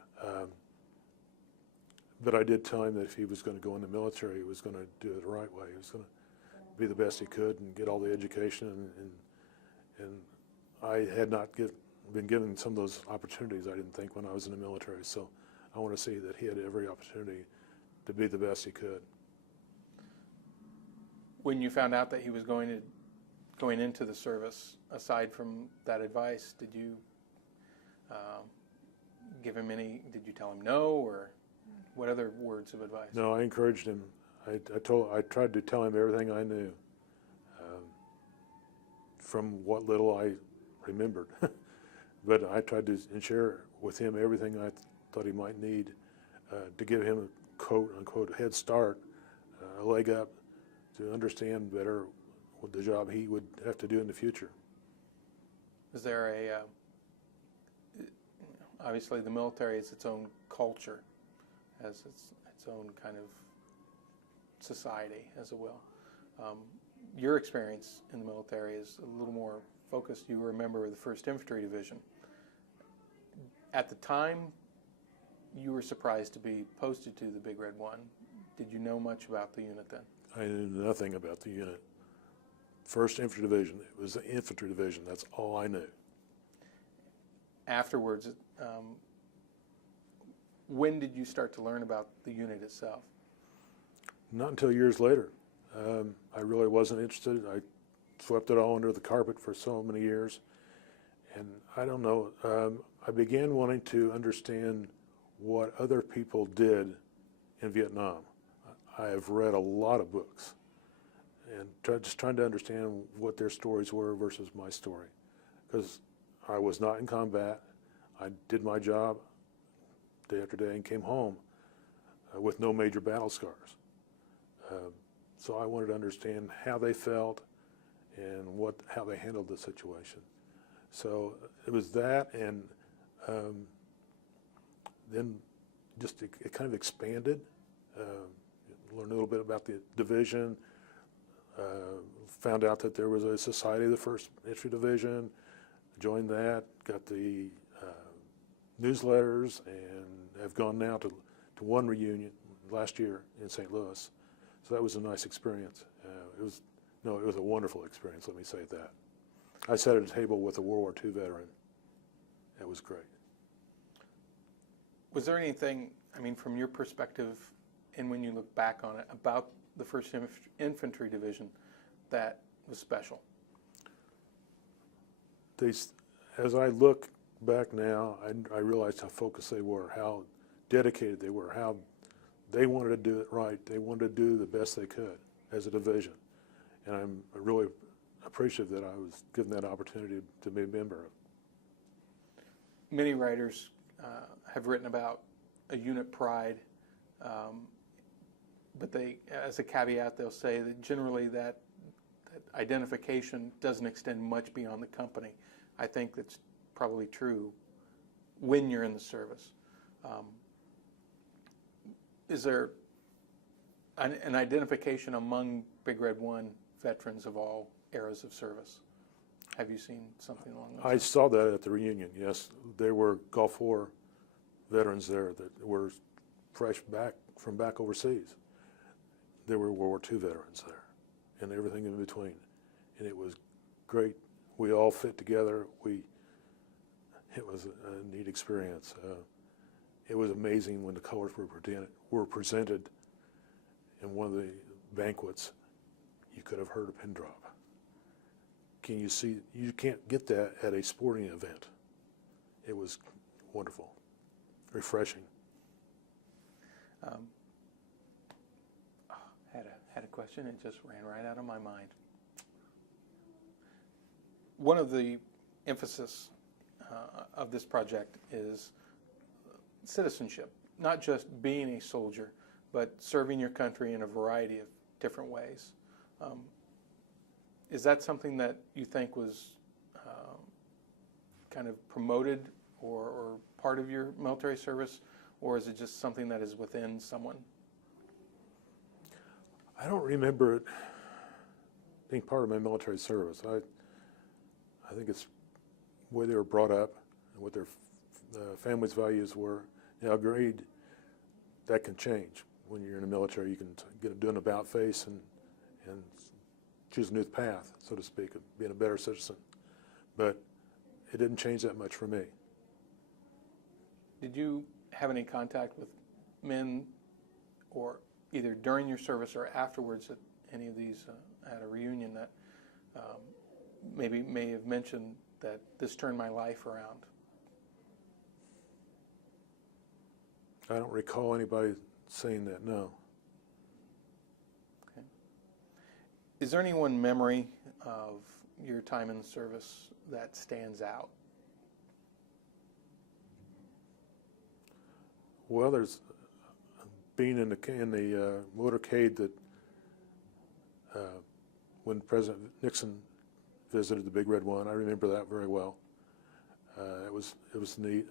But I did tell him that if he was going to go in the military, he was going to do it the right way. He was going to be the best he could and get all the education. And I had not been given some of those opportunities, I didn't think, when I was in the military. So I want to see that he had every opportunity to be the best he could. When you found out that he was going into the service, aside from that advice, did you did you tell him no, or what other words of advice? No, I encouraged him. I tried to tell him everything I knew, from what little I remembered. But I tried to share with him everything I thought he might need to give him a quote-unquote head start, a leg up, to understand better what the job he would have to do in the future. Is there obviously the military is its own culture, has its own kind of society, as it will. Your experience in the military is a little more focused. You were a member of the First Infantry Division. At the time, you were surprised to be posted to the Big Red One. Did you know much about the unit then? I knew nothing about the unit. First Infantry Division, it was the infantry division, that's all I knew. Afterwards, when did you start to learn about the unit itself? Not until years later. I really wasn't interested. I swept it all under the carpet for so many years. And I don't know, I began wanting to understand what other people did in Vietnam. I have read a lot of books and just trying to understand what their stories were versus my story. Because I was not in combat. I did my job day after day and came home with no major battle scars. So I wanted to understand how they felt and how they handled the situation. So it was that, and then just it kind of expanded. Learned a little bit about the division. Found out that there was a society of the First Infantry Division. Joined that. Got the newsletters, and have gone now to one reunion last year in St. Louis. So that was a nice experience. It was a wonderful experience, let me say that. I sat at a table with a World War II veteran. It was great. Was there anything, I mean, from your perspective, and when you look back on it, about the First Infantry Division that was special? As I look back now, I realized how focused they were, how dedicated they were, how they wanted to do it right. They wanted to do the best they could as a division. And I'm really appreciative that I was given that opportunity to be a member of. Many writers have written about a unit pride, but they, as a caveat, they'll say that generally that identification doesn't extend much beyond the company. I think that's probably true when you're in the service. Is there an identification among Big Red 1 veterans of all eras of service? Have you seen something along those lines? I saw that at the reunion, yes. There were Gulf War veterans there that were fresh from back overseas. There were World War II veterans there and everything in between. And it was great. We all fit together. It was a neat experience. It was amazing when the colors were presented in one of the banquets. You could have heard a pin drop. Can you see? You can't get that at a sporting event. It was wonderful, refreshing. Had a question, it just ran right out of my mind. One of the emphasis of this project is citizenship, not just being a soldier, but serving your country in a variety of different ways. Is that something that you think was kind of promoted or part of your military service, or is it just something that is within someone? I don't remember it being part of my military service. I think it's the way they were brought up and what their family's values were. Now, agreed, that can change. When you're in the military, you can do an about face and choose a new path, so to speak, of being a better citizen. But it didn't change that much for me. Did you have any contact with men, or either during your service or afterwards at any of these, at a reunion, that maybe may have mentioned that this turned my life around? I don't recall anybody saying that, no. Okay. Is there any one memory of your time in the service that stands out? Well, there's being in the motorcade that when President Nixon visited the Big Red One. I remember that very well. It was neat.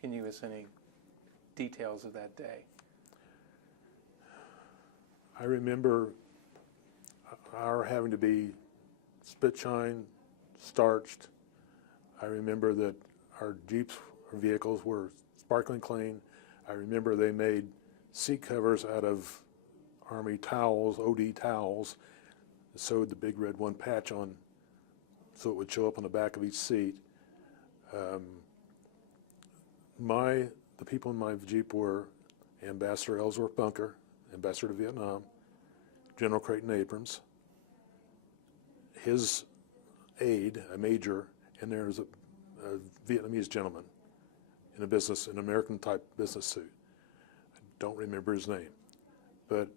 Can you give us any details of that day? I remember our having to be spit shine, starched. I remember that our Jeeps or vehicles were sparkling clean. I remember they made seat covers out of Army towels, OD towels, sewed the Big Red One patch on so it would show up on the back of each seat. The people in my Jeep were Ambassador Ellsworth Bunker ambassador to Vietnam, General Creighton Abrams. His aide, a major, and there's a Vietnamese gentleman in an American-type business suit. I don't remember his name, but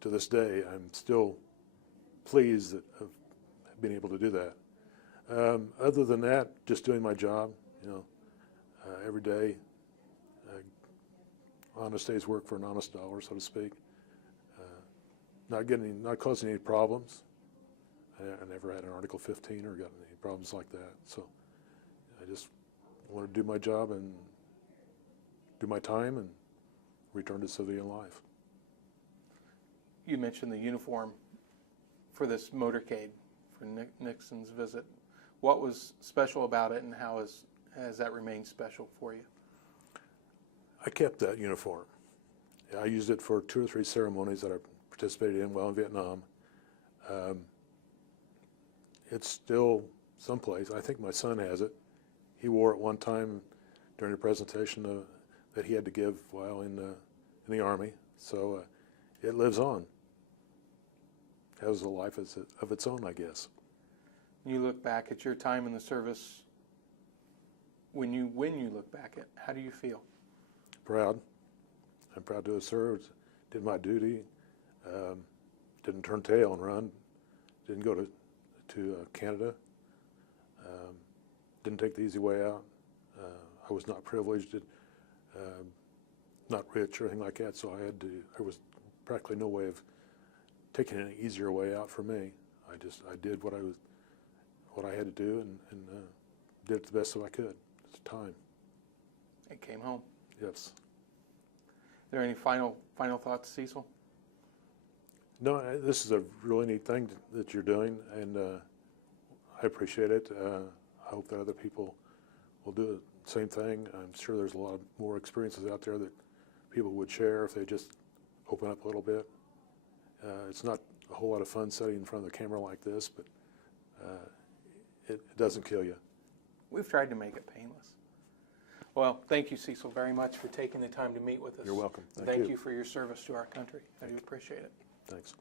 to this day, I'm still pleased that I've been able to do that. Other than that, just doing my job, every day, honest day's work for an honest dollar, so to speak. Not causing any problems. I never had an Article 15 or got any problems like that. So I just want to do my job and do my time and return to civilian life. You mentioned the uniform for this motorcade for Nixon's visit. What was special about it, and how has that remained special for you? I kept that uniform. I used it for 2 or 3 ceremonies that I participated in while in Vietnam. It's still someplace. I think my son has it. He wore it one time during a presentation that he had to give while in the Army. So it lives on. It has a life of its own, I guess. You look back at your time in the service. When you look back at, how do you feel? Proud. I'm proud to have served. Did my duty. Didn't turn tail and run. Didn't go to Canada. Didn't take the easy way out. I was not privileged, not rich or anything like that, so there was practically no way of taking an easier way out for me. I did what I had to do and did it the best that I could at the time. And came home. Yes. Are there any final thoughts, Cecil? No, this is a really neat thing that you're doing, and I appreciate it. I hope that other people will do the same thing. I'm sure there's a lot more experiences out there that people would share if they just open up a little bit. It's not a whole lot of fun sitting in front of the camera like this, but it doesn't kill you. We've tried to make it painless. Well, thank you, Cecil, very much for taking the time to meet with us. You're welcome. Thank you for your service to our country. I do appreciate it. Thanks.